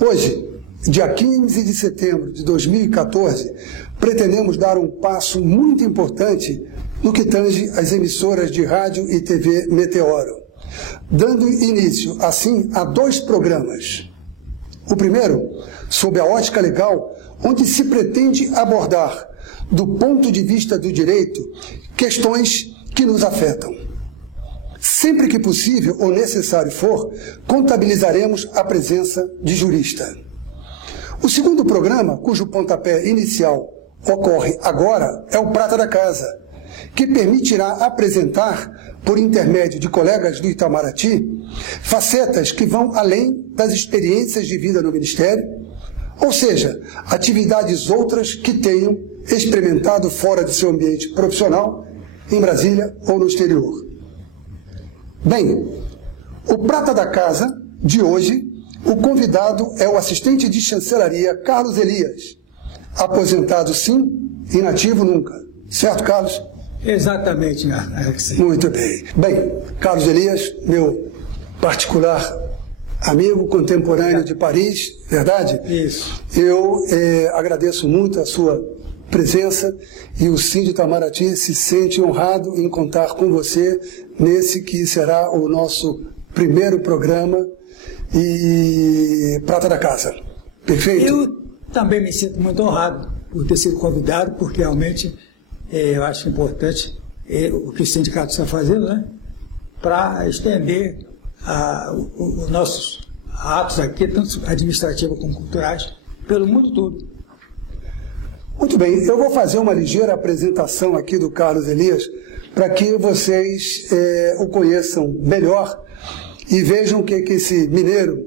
Hoje, dia 15 de setembro de 2014, pretendemos dar um passo muito importante no que tange às emissoras de rádio e TV Meteoro, dando início, assim, a 2 programas. O primeiro, sob a ótica legal, onde se pretende abordar, do ponto de vista do direito, questões que nos afetam. Sempre que possível ou necessário for, contabilizaremos a presença de jurista. O segundo programa, cujo pontapé inicial ocorre agora, é o Prata da Casa, que permitirá apresentar, por intermédio de colegas do Itamaraty, facetas que vão além das experiências de vida no Ministério, ou seja, atividades outras que tenham experimentado fora de seu ambiente profissional, em Brasília ou no exterior. Bem, o Prata da Casa de hoje, o convidado é o assistente de chancelaria Carlos Elias, aposentado sim, inativo nunca. Certo, Carlos? Exatamente, Alex. Muito bem. Bem, Carlos Elias, meu particular amigo contemporâneo de Paris, verdade? Isso. Eu agradeço muito a sua presença e o Síndico Itamaraty se sente honrado em contar com você nesse que será o nosso primeiro programa e Prata da Casa. Perfeito? Eu também me sinto muito honrado por ter sido convidado, porque realmente eu acho importante o que o sindicato está fazendo, né, para estender os nossos atos aqui, tanto administrativos como culturais, pelo mundo todo. Muito bem, eu vou fazer uma ligeira apresentação aqui do Carlos Elias para que vocês o conheçam melhor e vejam o que esse mineiro,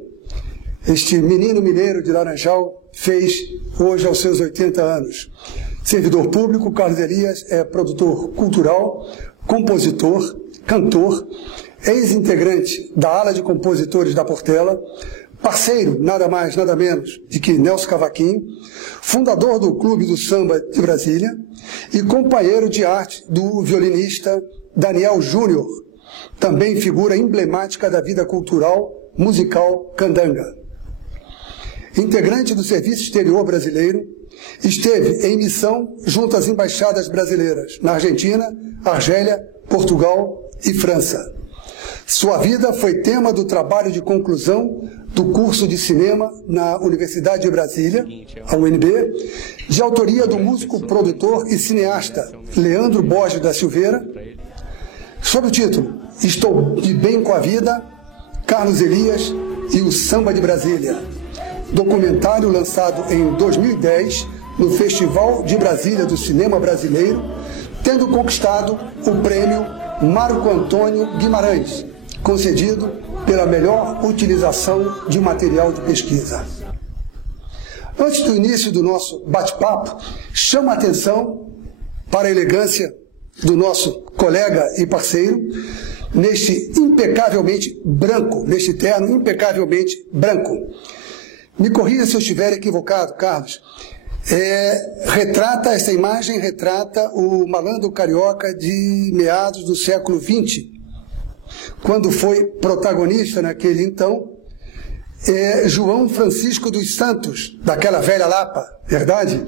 este menino mineiro de Laranjal, fez hoje aos seus 80 anos. Servidor público, Carlos Elias é produtor cultural, compositor, cantor, ex-integrante da ala de compositores da Portela, parceiro, nada mais, nada menos, de que Nelson Cavaquinho, fundador do Clube do Samba de Brasília e companheiro de arte do violinista Daniel Júnior, também figura emblemática da vida cultural, musical candanga. Integrante do Serviço Exterior Brasileiro, esteve em missão junto às embaixadas brasileiras na Argentina, Argélia, Portugal e França. Sua vida foi tema do trabalho de conclusão do curso de cinema na Universidade de Brasília, a UNB, de autoria do músico, produtor e cineasta Leandro Borges da Silveira, sob o título Estou de Bem com a Vida, Carlos Elias e o Samba de Brasília. Documentário lançado em 2010 no Festival de Brasília do Cinema Brasileiro, tendo conquistado o prêmio Marco Antônio Guimarães, concedido pela melhor utilização de material de pesquisa. Antes do início do nosso bate-papo, chama a atenção para a elegância do nosso colega e parceiro, neste impecavelmente branco, neste terno impecavelmente branco. Me corrija se eu estiver equivocado, Carlos. Essa imagem retrata o malandro carioca de meados do século XX, quando foi protagonista naquele então João Francisco dos Santos, daquela velha Lapa, verdade?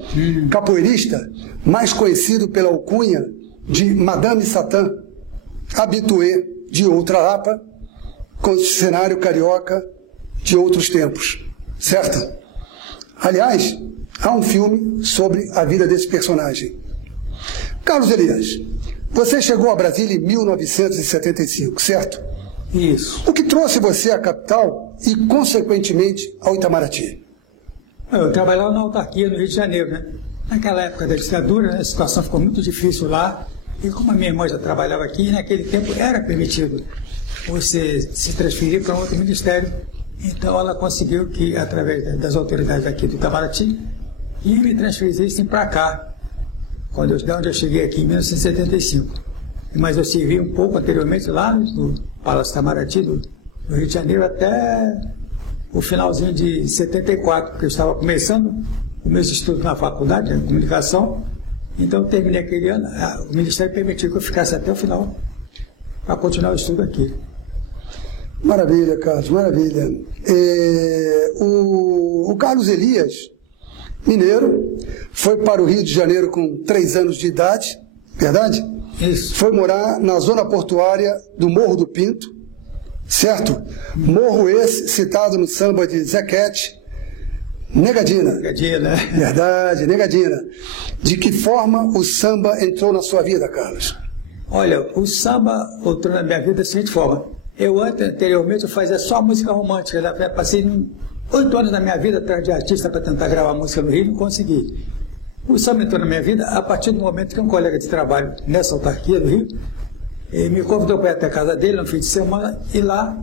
Capoeirista, mais conhecido pela alcunha de Madame Satã, habitué de outra Lapa, com cenário carioca de outros tempos, certo? Aliás, há um filme sobre a vida desse personagem. Carlos Elias, você chegou a Brasília em 1975, certo? Isso. O que trouxe você à capital e, consequentemente, ao Itamaraty? Eu trabalhava na autarquia no Rio de Janeiro, né? Naquela época da ditadura, né, a situação ficou muito difícil lá. E como a minha irmã já trabalhava aqui, naquele tempo era permitido você se transferir para outro ministério. Então ela conseguiu que, através das autoridades aqui do Itamaraty, e me transferissem para cá, de onde eu cheguei aqui em 1975. Mas eu servi um pouco anteriormente lá no Palácio Itamaraty, no Rio de Janeiro, até o finalzinho de 74, porque eu estava começando os meus estudos na faculdade de comunicação. Então eu terminei aquele ano, o Ministério permitiu que eu ficasse até o final para continuar o estudo aqui. Maravilha, Carlos, maravilha. Carlos Elias, mineiro, foi para o Rio de Janeiro com 3 anos de idade, verdade? Isso. Foi morar na zona portuária do Morro do Pinto, certo? Morro esse citado no samba de Zequete, Negadina. Negadina. Verdade, Negadina. De que forma o samba entrou na sua vida, Carlos? Olha, o samba entrou na minha vida da seguinte forma. Anteriormente, eu fazia só música romântica. Eu passei 8 anos da minha vida atrás de artista para tentar gravar música no Rio e não consegui. O samba entrou na minha vida a partir do momento que um colega de trabalho nessa autarquia do Rio me convidou para ir até a casa dele no fim de semana e lá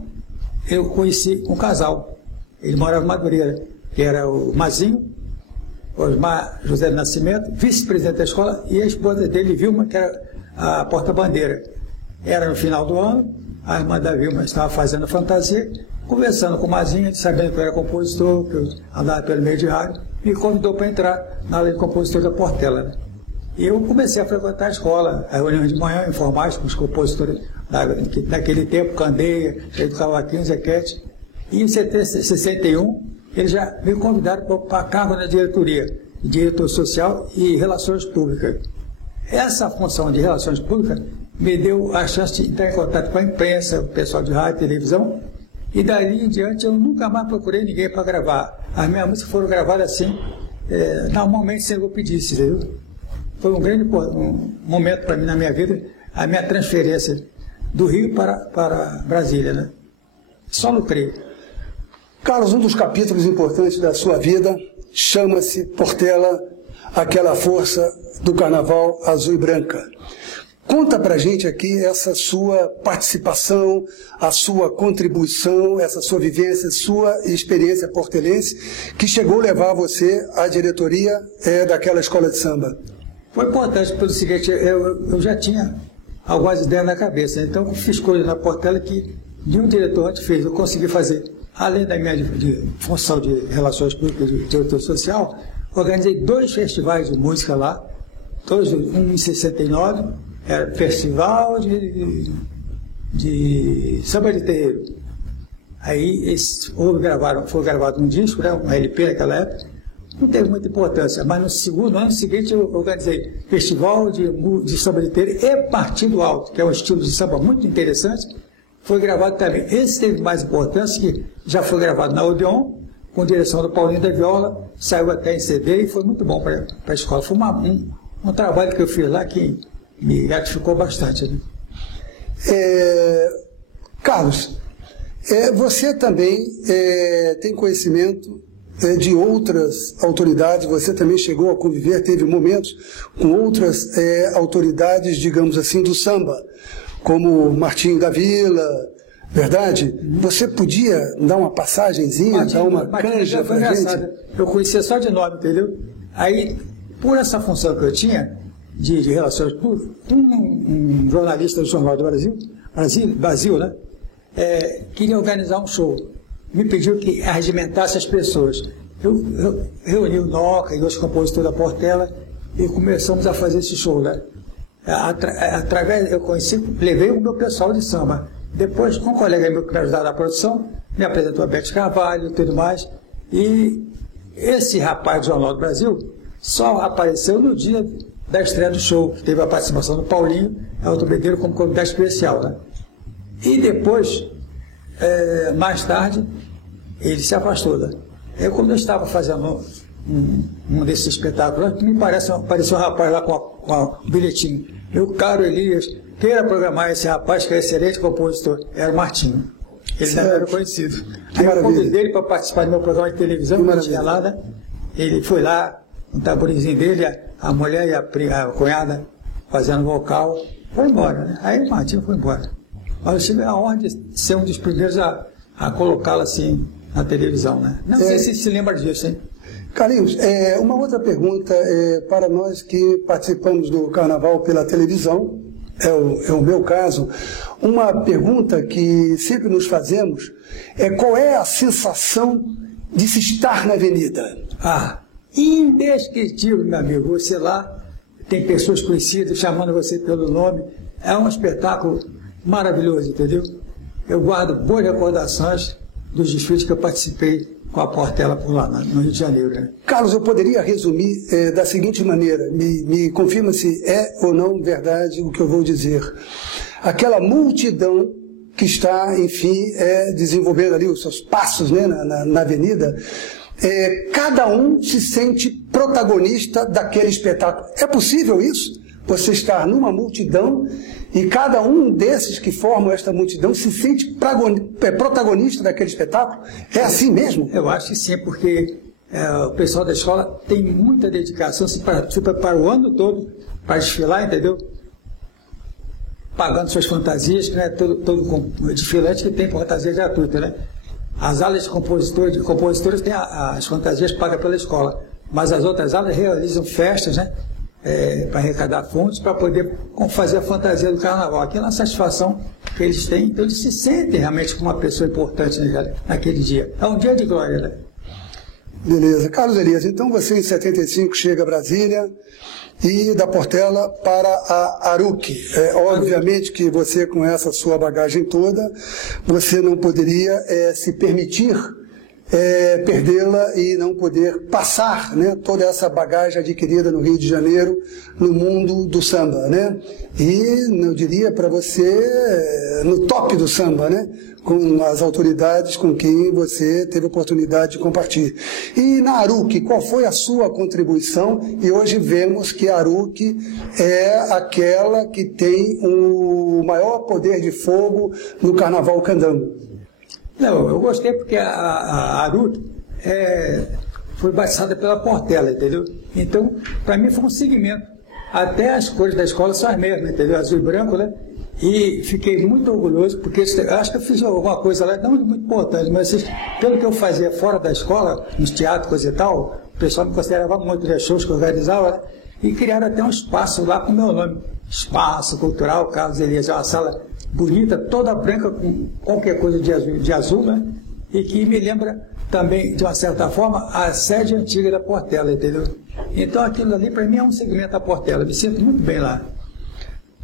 eu conheci um casal. Ele morava em Madureira, que era o Mazinho, Osmar José do Nascimento, vice-presidente da escola, e a esposa dele, Vilma, que era a porta-bandeira. Era no final do ano, a irmã da Vilma estava fazendo fantasia, conversando com o Mazinho, sabendo que eu era compositor, que eu andava pelo meio de rádio, me convidou para entrar na aula de compositor da Portela. Né? E eu comecei a frequentar a escola, a reunião de manhã, informática com os compositores daquele tempo, Candeia, Jeito Cavaquinho, Zequete. E em 61, eles já me convidaram para cargo na diretoria, diretor social e relações públicas. Essa função de relações públicas me deu a chance de entrar em contato com a imprensa, o pessoal de rádio e televisão, e dali em diante eu nunca mais procurei ninguém para gravar. As minhas músicas foram gravadas assim, normalmente sem eu pedisse, entendeu? Foi um grande momento para mim na minha vida, a minha transferência do Rio para Brasília, né? Só lucrei. Carlos, um dos capítulos importantes da sua vida chama-se Portela, aquela força do Carnaval Azul e Branca. Conta pra gente aqui essa sua participação, a sua contribuição, essa sua vivência, sua experiência portelense, que chegou a levar você à diretoria daquela escola de samba. Foi importante pelo seguinte, eu já tinha algumas ideias na cabeça, então eu fiz coisas na Portela que nenhum diretor antes fez, eu consegui fazer. Além da minha função de relações públicas de diretor social, organizei 2 festivais de música lá, um em 69, era Festival de Samba de Terreiro. Aí foi gravado um disco, né, um LP naquela época, não teve muita importância, mas no segundo ano seguinte eu organizei Festival de Samba de Terreiro e Partido Alto, que é um estilo de samba muito interessante, foi gravado também. Esse teve mais importância, que já foi gravado na Odeon, com direção do Paulinho da Viola, saiu até em CD e foi muito bom para a escola. Foi um trabalho que eu fiz lá que me gratificou bastante. Né? Carlos, você também tem conhecimento de outras autoridades, você também chegou a conviver, teve momentos com outras autoridades, digamos assim, do samba, como Martinho da Vila, verdade? Você podia dar uma passagenzinha, dar uma canja pra gente? Eu conhecia só de nome, entendeu? Aí, por essa função que eu tinha, de relações públicas, um jornalista do Jornal do Brasil, né? Queria organizar um show. Me pediu que arregimentasse as pessoas. Eu reuni o Noca e os compositores da Portela e começamos a fazer esse show, né? Eu conheci, levei o meu pessoal de samba. Depois, um colega meu que me ajudava na produção, me apresentou a Bete Carvalho e tudo mais. E esse rapaz do Jornal do Brasil só apareceu no dia da estreia do show, que teve a participação do Paulinho, Elton Bedeiro, como convidado especial, né? E depois, mais tarde, ele se afastou, né? Quando eu estava fazendo um desses espetáculos, me apareceu um rapaz lá com um bilhetinho. Meu caro Elias, queira programar esse rapaz que é excelente compositor. Era o Martinho. Ele não era conhecido. Aí eu convidei ele para participar do meu programa de televisão, que tinha lá, né? Ele foi lá, um taburezinho dele, a mulher e a cunhada fazendo vocal, foi embora, né? Aí o Martinho foi embora. Mas eu tive a honra de ser um dos primeiros a colocá-lo assim na televisão, né? Não sei se se lembra disso, hein? Carlinhos, uma outra pergunta para nós que participamos do Carnaval pela televisão, é o meu caso, uma pergunta que sempre nos fazemos qual é a sensação de se estar na avenida? Indescritível, meu amigo. Você lá, tem pessoas conhecidas chamando você pelo nome, é um espetáculo maravilhoso, entendeu? Eu guardo boas recordações dos desfiles que eu participei com a Portela por lá, no Rio de Janeiro. Né? Carlos, eu poderia resumir da seguinte maneira, me confirma se é ou não verdade o que eu vou dizer. Aquela multidão que está, enfim, desenvolvendo ali os seus passos, né, na avenida, cada um se sente protagonista daquele espetáculo. É possível isso? Você estar numa multidão e cada um desses que formam esta multidão se sente protagonista daquele espetáculo? É assim mesmo? Eu acho que sim, porque o pessoal da escola tem muita dedicação, se prepara o ano todo para desfilar, entendeu? Pagando suas fantasias, né? Todo desfilante que tem fantasia gratuita, né? As alas de compositores têm as fantasias pagas pela escola, mas as outras alas realizam festas, né? Para arrecadar fundos, para poder fazer a fantasia do carnaval. Aquela satisfação que eles têm, então eles se sentem realmente como uma pessoa importante, né, naquele dia. É um dia de glória, né? Beleza. Carlos Elias, então você em 75 chega a Brasília e da Portela para a Aruc. Obviamente que você, com essa sua bagagem toda, você não poderia se permitir perdê-la e não poder passar, né, toda essa bagagem adquirida no Rio de Janeiro, no mundo do samba, né? E eu diria para você, no top do samba, né? Com as autoridades com quem você teve a oportunidade de compartilhar. E na Aruc, qual foi a sua contribuição? E hoje vemos que a Aruc é aquela que tem o maior poder de fogo no Carnaval Candango. Não, eu gostei porque a Aruc foi batizada pela Portela, entendeu? Então, para mim foi um segmento. Até as cores da escola são as mesmas, entendeu? Azul e branco, né? E fiquei muito orgulhoso, porque eu acho que eu fiz alguma coisa lá, não muito importante, mas pelo que eu fazia fora da escola, nos teatros, coisa e tal, o pessoal me considerava muito, né? Shows que eu organizava, né? E criaram até um espaço lá com o meu nome. Espaço Cultural Carlos Elias, é uma sala bonita, toda branca, com qualquer coisa de azul, né? E que me lembra também, de uma certa forma, a sede antiga da Portela, entendeu? Então aquilo ali, para mim, é um segmento da Portela, me sinto muito bem lá.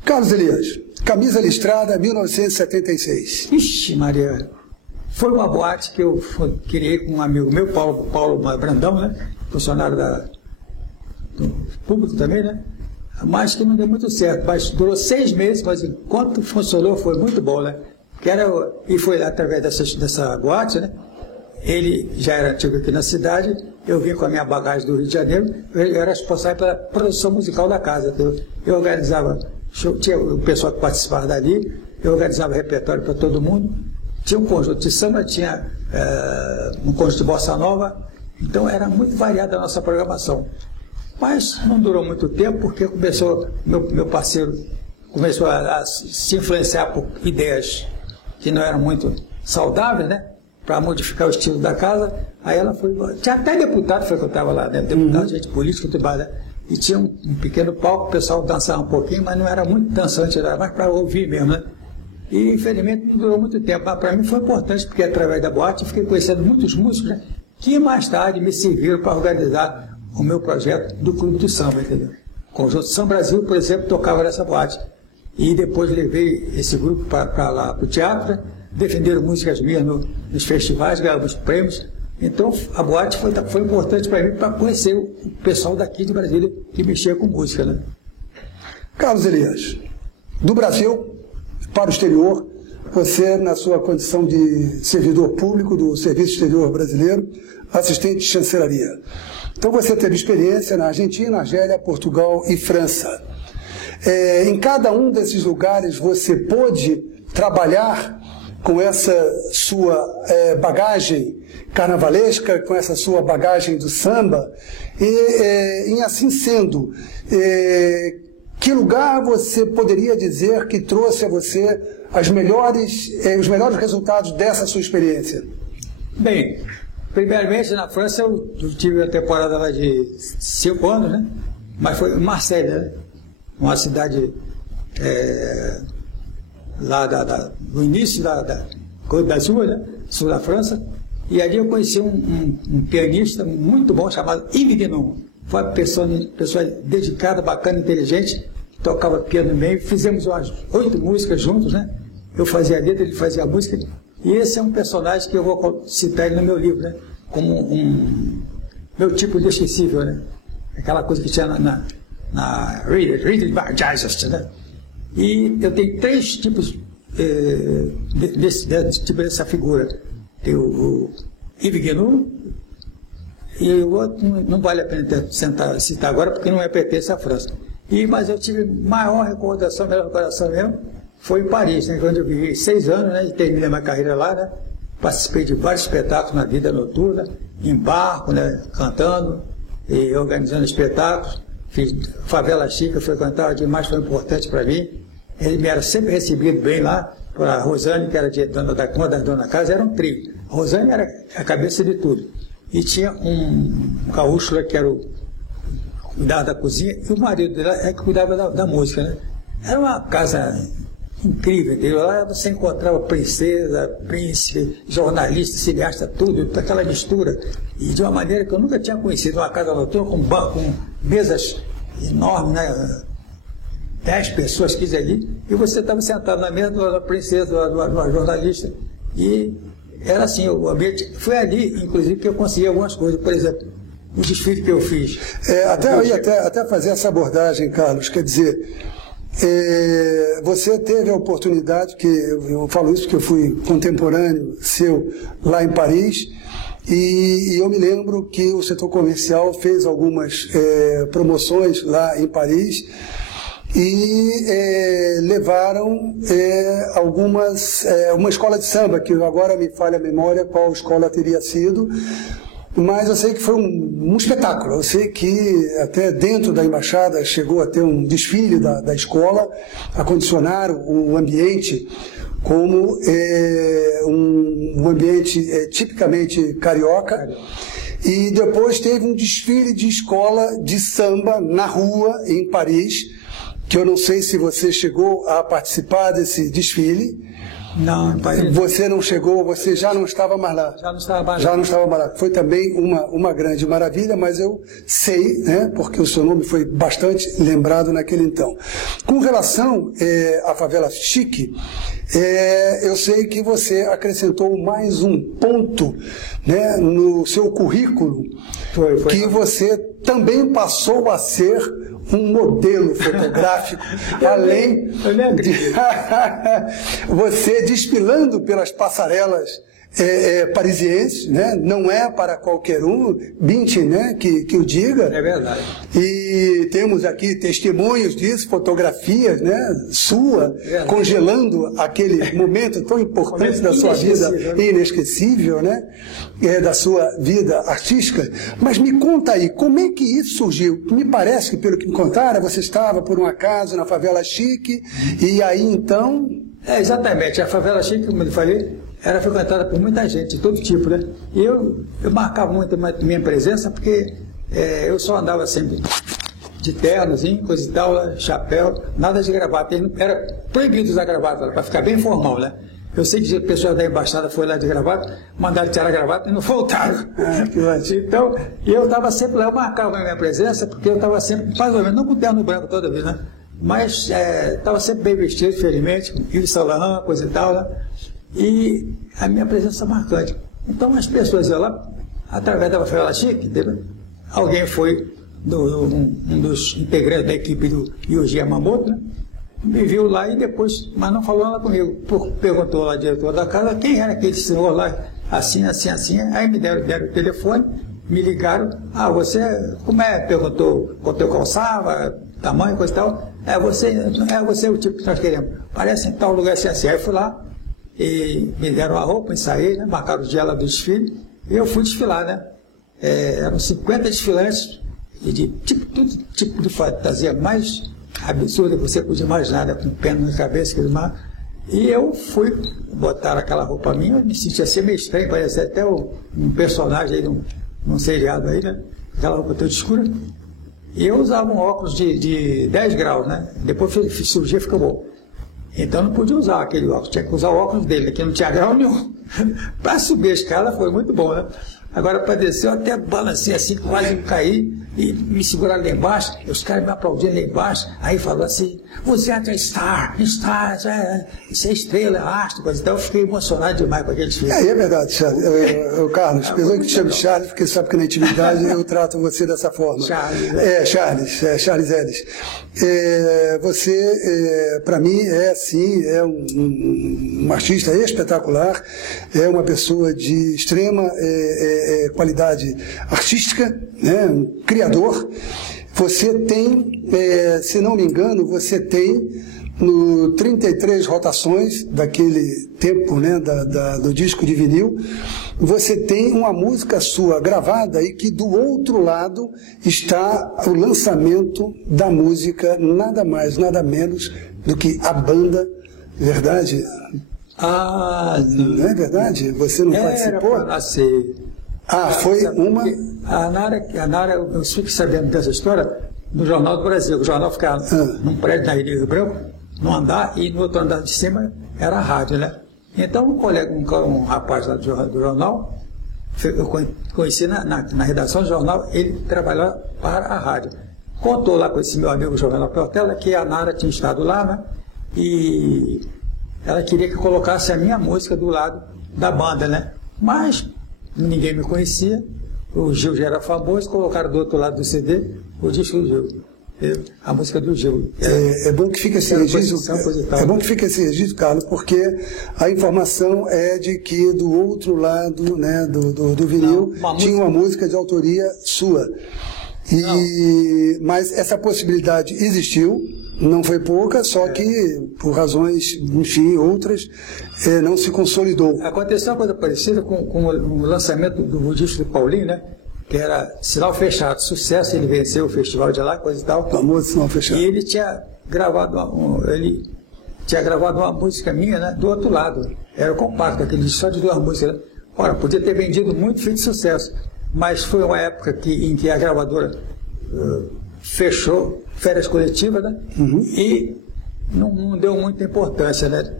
Carlos Elias, Camisa Listrada, 1976. Ixi, Maria, foi uma boate que eu criei com um amigo meu, Paulo Brandão, né? Funcionário do público também, né? Mas que não deu muito certo, mas durou 6 meses, mas enquanto funcionou foi muito bom, né? E foi através dessa boate, né? Ele já era antigo aqui na cidade, eu vim com a minha bagagem do Rio de Janeiro, eu era responsável pela produção musical da casa. Eu organizava show, tinha o pessoal que participava dali, eu organizava repertório para todo mundo, tinha um conjunto de samba, tinha um conjunto de bossa nova, então era muito variada a nossa programação. Mas não durou muito tempo, porque meu parceiro começou a se influenciar por ideias que não eram muito saudáveis, né? Para modificar o estilo da casa. Aí ela foi. Tinha até deputado que eu estava lá, né? Deputado, gente política, tudo mais, né? E tinha um pequeno palco, o pessoal dançava um pouquinho, mas não era muito dançante, era mais para ouvir mesmo, né? E infelizmente não durou muito tempo. Mas para mim foi importante, porque através da boate eu fiquei conhecendo muitos músicos, né? Que mais tarde me serviram para organizar o meu projeto do Clube do Samba, entendeu? O Conjunto São Brasil, por exemplo, tocava nessa boate. E depois levei esse grupo para lá, para o teatro, né? Defenderam músicas minhas nos festivais, ganhamos prêmios. Então a boate foi importante para mim, para conhecer o pessoal daqui de Brasília que mexia com música, né? Carlos Elias, do Brasil para o exterior, você, na sua condição de servidor público do Serviço Exterior Brasileiro, assistente de chancelaria. Então você teve experiência na Argentina, Argélia, Portugal e França. Em cada um desses lugares você pôde trabalhar com essa sua bagagem carnavalesca, com essa sua bagagem do samba, e em assim sendo, que lugar você poderia dizer que trouxe a você os melhores resultados dessa sua experiência? Bem, primeiramente na França eu tive a temporada lá de 5 anos, né? Mas foi em Marseille, né? Uma cidade lá no início da Côte d'Azur, né? Sul da França, e ali eu conheci um pianista muito bom chamado Yves Denon. Foi uma pessoa dedicada, bacana, inteligente, que tocava piano no meio. Fizemos umas 8 músicas juntos, né? Eu fazia a letra, ele fazia a música, E esse é um personagem que eu vou citar ele no meu livro, né? Como meu tipo inesquecível, né? Aquela coisa que tinha na Reader's Digest, né? E eu tenho 3 tipos dessa figura. Tem o Yves Guénoux, e o outro não vale a pena citar agora, porque não é pertence à França. Mas eu tive melhor recordação mesmo, foi em Paris, né? Quando eu vivi 6 anos, né? E terminei minha carreira lá, né? Participei de vários espetáculos na vida noturna, em barco, né? Cantando e organizando espetáculos. Fiz Favela Chique, eu frequentava demais, foi importante para mim. Ele me era sempre recebido bem lá, por a Rosane, que era dona da dona da casa, era um trio. A Rosane era a cabeça de tudo. E tinha um gaúcho lá que era cuidava da cozinha, e o marido dela é que cuidava da música, né? Era uma casa incrível, entendeu? Lá você encontrava princesa, príncipe, jornalista, cineasta, tudo, aquela mistura. E de uma maneira que eu nunca tinha conhecido, uma casa noturna com mesas enormes, né? 10 pessoas, 15 ali, e você estava sentado na mesa da princesa, do jornalista, e era assim, o ambiente. Foi ali, inclusive, que eu consegui algumas coisas, por exemplo, o desfile que eu fiz. Até fazer essa abordagem, Carlos, quer dizer, você teve a oportunidade, que eu falo isso porque eu fui contemporâneo seu lá em Paris, e eu me lembro que o setor comercial fez algumas promoções lá em Paris, e levaram uma escola de samba, que agora me falha a memória qual escola teria sido, mas eu sei que foi um espetáculo. Eu sei que até dentro da embaixada chegou a ter um desfile da escola, acondicionaram o ambiente como um ambiente tipicamente carioca. E depois teve um desfile de escola de samba na rua em Paris, que eu não sei se você chegou a participar desse desfile. Não, você não chegou, você já não estava mais lá. Já não estava mais lá. Já não estava mais lá. Foi também uma grande maravilha, mas eu sei, né, porque o seu nome foi bastante lembrado naquele então. Com relação à Favela Chique, eu sei que você acrescentou mais um ponto, né, no seu currículo, que você também passou a ser um modelo fotográfico, além de você desfilando pelas passarelas parisienses, né? Não é para qualquer um, Binti, né? que o diga. É verdade. E temos aqui testemunhos disso, fotografias, né? Sua, congelando aquele momento tão importante da sua vida, inesquecível, né? Da sua vida artística. Mas me conta aí, como é que isso surgiu? Me parece que, pelo que me contaram, você estava por um acaso na Favela Chique, e aí então... Exatamente, a Favela Chique, como eu falei, era frequentada por muita gente, de todo tipo, né? E eu marcava muito a minha presença, porque eu só andava sempre de ternozinho, coisa e tal, chapéu, nada de gravata. Era proibido usar gravata, para ficar bem formal, né? Eu sei que o pessoal da embaixada foi lá de gravata, mandaram tirar a gravata e não voltaram. Então, eu estava sempre lá, eu marcava a minha presença, porque eu estava sempre, mais ou menos, não com terno branco toda vez, né? Mas estava sempre bem vestido, felizmente, com Yves Saint Laurent, coisa e tal, né? E a minha presença marcante. Então as pessoas iam lá, através da Favela Chique, alguém foi, um dos integrantes da equipe do Yuji Yamamoto, né? Me viu lá e depois, mas não falou nada comigo, perguntou lá, diretor da casa, quem era aquele senhor lá, assim, aí me deram o telefone, me ligaram, você, como é? Perguntou quanto eu calçava, tamanho, coisa e tal, você é o tipo que nós queremos, parece em tal lugar assim, aí fui lá, e me deram a roupa, ensaiei, né? Marcaram o dia lá do desfile, e eu fui desfilar, né? Eram 50 desfilantes, e de todo tipo de fantasia mais absurda que você podia imaginar, né? Com pena na cabeça, e eu fui botar aquela roupa minha, eu me sentia assim meio estranho, parecia até um personagem aí, num seriado aí, né? Aquela roupa toda escura, e eu usava um óculos de 10 graus, né? Depois surgia e ficou bom. Então não podia usar aquele óculos, tinha que usar o óculos dele, que não tinha grau nenhum. Para subir a escala foi muito bom, né? Agora, para descer, eu até balancei assim, quase caí, e me seguraram lá embaixo, e os caras me aplaudiram lá embaixo, aí falou assim, você é um star, isso é estrela, é astro, coisa. Então eu fiquei emocionado demais com aqueles filmes. É verdade, Charles. Carlos, apesar que te chame Charles, porque sabe que na intimidade eu trato você dessa forma. Charles. É, Charles Ellis. Você, para mim, sim, é um artista espetacular, é uma pessoa de extrema qualidade artística, né, um criador. Você tem, se não me engano, você tem no 33 rotações daquele tempo, né, do disco de vinil, você tem uma música sua gravada e que do outro lado está o lançamento da música, nada mais, nada menos do que a banda, verdade? Não é verdade? Você não participou? Foi uma... A Nara, eu fiquei sabendo dessa história no Jornal do Brasil. O jornal ficava num prédio na Ilha do Rio Branco, num andar, e no outro andar de cima era a rádio, né? Então um rapaz lá do jornal, eu conheci na redação do jornal, ele trabalhava para a rádio. Contou lá com esse meu amigo Jornal Portela que a Nara tinha estado lá, né? E ela queria que eu colocasse a minha música do lado da banda, né? Mas ninguém me conhecia, o Gil já era famoso, colocaram do outro lado do CD o disco do Gil. A música do Gil. É bom que fique esse registro. É bom que fique esse registro, Carlos, porque a informação é de que do outro lado, né, do vinil tinha uma música de autoria sua. Mas essa possibilidade existiu, não foi pouca, só que por razões, enfim, outras, não se consolidou. Aconteceu uma coisa parecida com o lançamento do disco do Paulinho, né? Que era Sinal Fechado, sucesso, ele venceu o festival de lá, coisa e tal. O famoso Sinal Fechado. E ele tinha gravado uma música minha, né, do outro lado. Era compacto, aquele disco só de 2 músicas. Né? Ora, podia ter vendido muito, feito sucesso. Mas foi uma época em que a gravadora fechou férias coletivas, né? E não deu muita importância, né?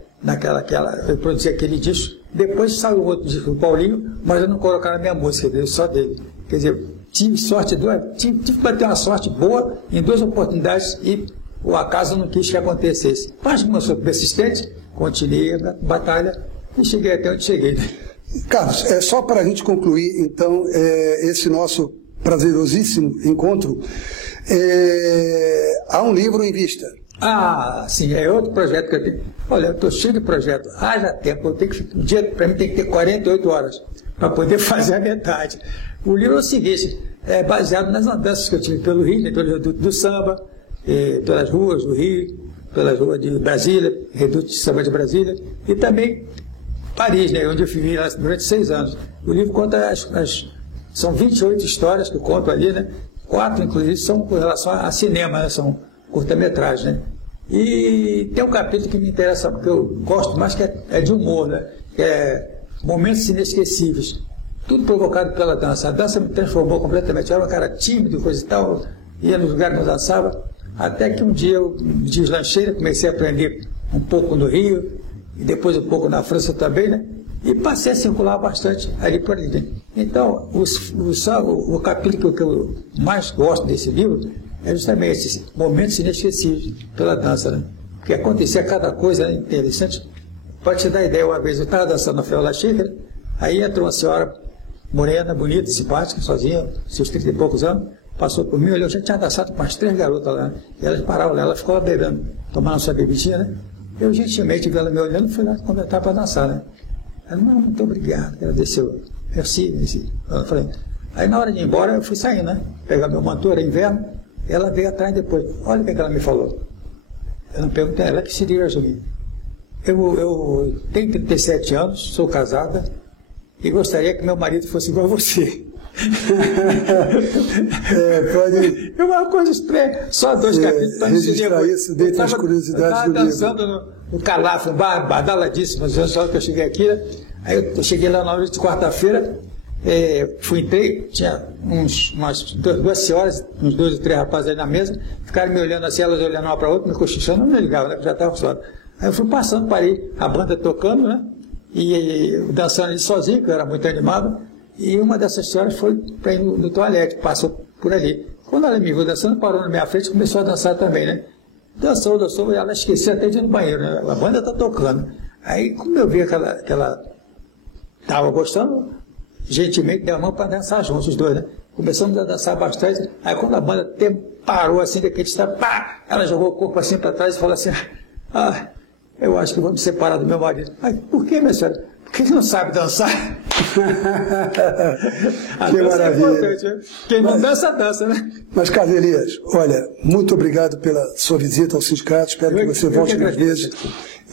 Eu produzi aquele disco. Depois saiu outro disco do Paulinho, mas eu não colocaram a minha música dele, só dele. Quer dizer, tive que bater uma sorte boa em 2 oportunidades e o acaso não quis que acontecesse. Mas como eu sou persistente, continuei a batalha e cheguei até onde cheguei. Carlos, só para a gente concluir, então, esse nosso prazerosíssimo encontro, há um livro em vista. Sim, é outro projeto que eu tenho. Olha, eu estou cheio de projeto. Haja tempo, um dia para mim tem que ter 48 horas para poder fazer a metade. O livro é o seguinte, é baseado nas andanças que eu tive pelo Rio, né, do samba, pelas ruas do Rio, pelas ruas de Brasília, Reduto de Samba de Brasília, e também Paris, né, onde eu vivi lá durante 6 anos. O livro conta são 28 histórias que eu conto ali, né? 4, inclusive, são com relação a cinema, né? São curta-metragem, né? E tem um capítulo que me interessa, porque eu gosto mais, que é de humor, né? Que é Momentos Inesquecíveis. Tudo provocado pela dança. A dança me transformou completamente. Eu era um cara tímido, coisa e tal, ia nos lugares que eu dançava, até que um dia eu deslanchei, comecei a aprender um pouco no Rio, e depois um pouco na França também, né? E passei a circular bastante ali por ali, né? Então, o capítulo que eu mais gosto desse livro é justamente esses momentos inesquecíveis pela dança, né? Porque acontecia cada coisa, né, interessante. Para te dar ideia, uma vez eu estava dançando na Feira da Xícara, aí entrou uma senhora morena, bonita, simpática, sozinha, seus 30 e poucos anos, passou por mim, olhou, já tinha dançado com umas 3 garotas lá, né? E elas paravam lá, ela ficou lá bebendo, tomando sua bebidinha, né? Eu gentilmente vi ela me olhando e fui lá conversar para dançar, né? Ela, não, muito obrigado, agradeceu. Merci. Eu falei. Aí na hora de ir embora, eu fui saindo, né? Pegar meu manto, era inverno, ela veio atrás depois. Olha o que ela me falou. Eu não perguntei, ela que se dirigiu a mim. Eu tenho 37 anos, sou casada, e gostaria que meu marido fosse igual a você. Pode... É uma coisa estranha. Só 2 capítulos para registrar isso dentre as curiosidades do livro. Eu estava dançando no Calafrio, badaladíssimo, só que eu cheguei aqui, né? Aí eu cheguei lá na noite de quarta-feira, entrei, tinha umas 2 senhoras, uns 2 ou 3 rapazes aí na mesa, ficaram me olhando assim, elas olhando uma para a outra, me cochichando, não me ligavam, né? Já estava suado. Aí eu fui passando, parei, a banda tocando, né? E dançando ali sozinho, que eu era muito animado. E uma dessas senhoras foi para ir no toalete, passou por ali. Quando ela me viu dançando, parou na minha frente e começou a dançar também, né? Dançou, e ela esqueceu até de ir no banheiro, né? A banda está tocando. Aí, como eu vi que ela estava gostando, gentilmente deu a mão para dançar juntos, os dois, né? Começamos a dançar bastante. Aí, quando a banda parou assim, daquele estado, pá! Ela jogou o corpo assim para trás e falou assim: eu acho que vou me separar do meu marido. Aí, por que, minha senhora? Porque ele não sabe dançar. Que maravilha. Né? Quem não dança, dança, né? Mas, Carlos Elias, olha, muito obrigado pela sua visita ao sindicato. Espero que você volte mais vezes.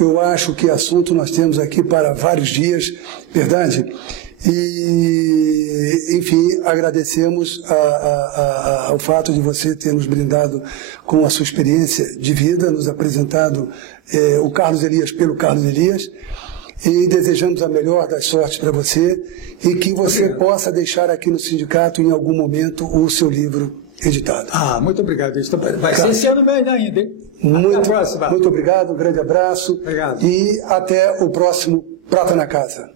Eu acho que assunto nós temos aqui para vários dias, verdade? E, enfim, agradecemos ao fato de você ter nos brindado com a sua experiência de vida, nos apresentado o Carlos Elias pelo Carlos Elias. E desejamos a melhor das sortes para você e que você possa deixar aqui no sindicato, em algum momento, o seu livro editado. Muito obrigado. Vai ser esse ano mesmo ainda, hein? Até a próxima. Muito obrigado, um grande abraço. Obrigado. E até o próximo Prata na Casa.